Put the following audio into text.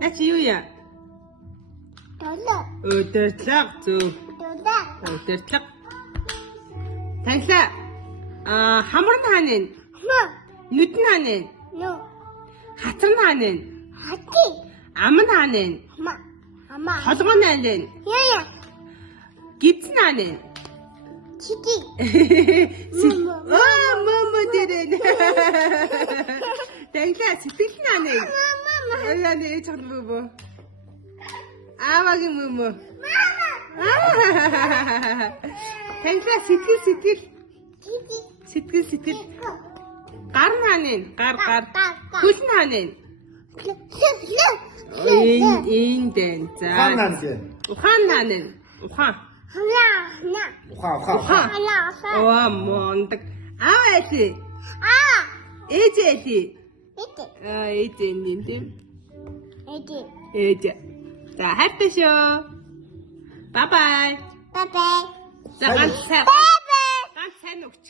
Начи юу яа? Өдөрлөг зөв. Өдөрлөг. Таньлаа. Хамар нь хаана вэ? Нүд нь хаана вэ? Хатар нь хаана вэ? Ам нь хаана вэ? Холгоо нь хаана вэ? Гидс нь хаана вэ? Мама дэрэн. Таньлаа сэтгэл нь хаана вэ? Яа нэ чад мөмө. Аавагийн мөмө. Таньлаа сэтгэл. Гар нь хаана вэ? Гар. Хөл нь хаана вэ? Энд дээ. За. Ухаан хаана вэ? Ухаан. Оо мондаг. Аа эти. Эти. Эти ниндэм. Эти. За хайртай шүү. Бай. За ганц сайн өгч.